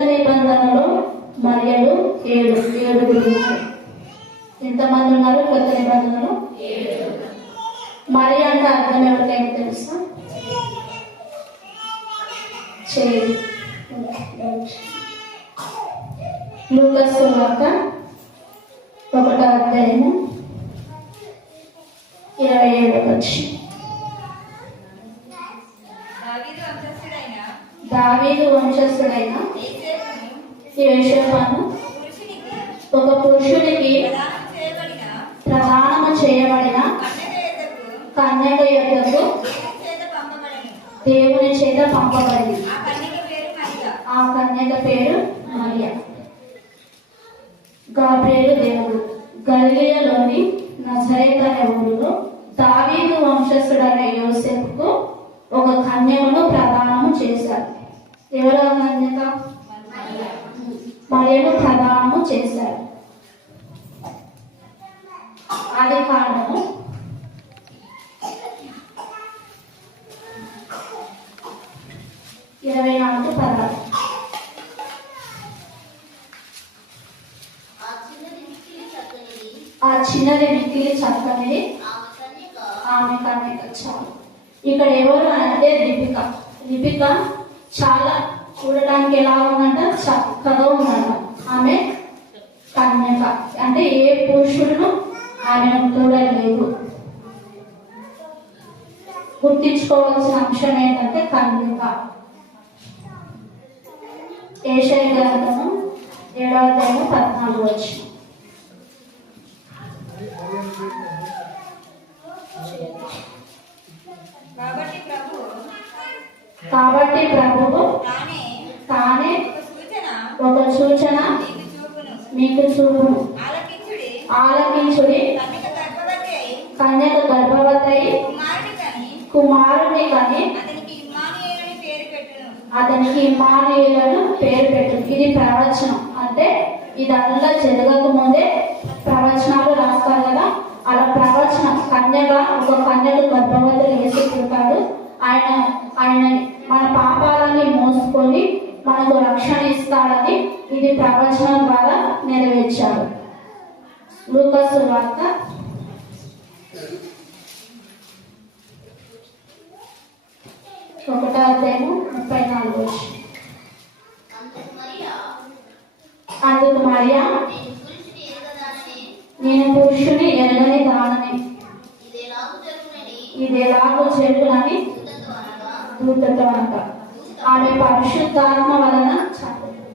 నిబంధనలో మరియలు ఏడుగురు. ఎంతమంది ఉన్నారు కొత్త నిబంధనలో? మరియ అంటే అర్థం ఎవరికైనా తెలుసా? చేయి. లూకాసు సువార్త 1వ అధ్యాయము 27 దావీదు వంశస్థుడైన యోసేపును ఒక పురుషునికి ప్రదానము చేయబడిన కన్యక యొద్దకు దేవుని చేత పంపబడింది. ఆ కన్యక పేరు మరియ. గాబ్రియేలు దేవుడు గలిలయలోని నజరేతు అనే ఊరిలో దావీదు వంశస్థుడైన యోసేపుకు ఒక కన్యకను ప్రదానము చేశారు. ఎవరు ఆ కన్యక? మరియను ప్రదానము చేశారు. ఆదికాండము 24:16. ఆ చిన్నది మిక్కిలి చక్కనిది ఆమె కన్యక. చాలు. ఇక్కడ ఎవరు అంటే రిబిక చాలా చూడటానికి ఎలా ఉందంట? చక్కగా ఉందంట. ఆమె కన్యక అంటే ఏ పురుషుడును ఆమెను చూడలేదు. గుర్తించుకోవాల్సిన అంశం ఏంటంటే కన్యక. యెషయా గ్రంథము 7వ అధ్యాయము 14. కాబట్టి ప్రభువు తానే ఒక సూచన మీకు చూపు. ఆలకించుడి. కన్యక గర్భవతి అయి కుమారుని కని అతనికి ఇమ్మానుయేలును పేరు పెట్టు. ఇది ప్రవచనం. అంటే ఇదంతా జరగక ముందే ప్రవచనాలు రాస్తారు కదా, అలా ప్రవచనం. ఒక కన్యక గర్భవతి వేసి పుడతాడు. ఆయన మన పాపాలని మోసుకొని మనకు రక్షణ ఇస్తాడని ఇది ప్రవచనం ద్వారా నెరవేర్చాడు. లూకాసు సువార్త 1వ అధ్యాయము 34. అందుకు మరియ, నేను పురుషుని ఎరగని దానని, ఇదేలాగో జరుగునని దూతతో అనగా ఆమె పరిశుద్ధాత్మ వలన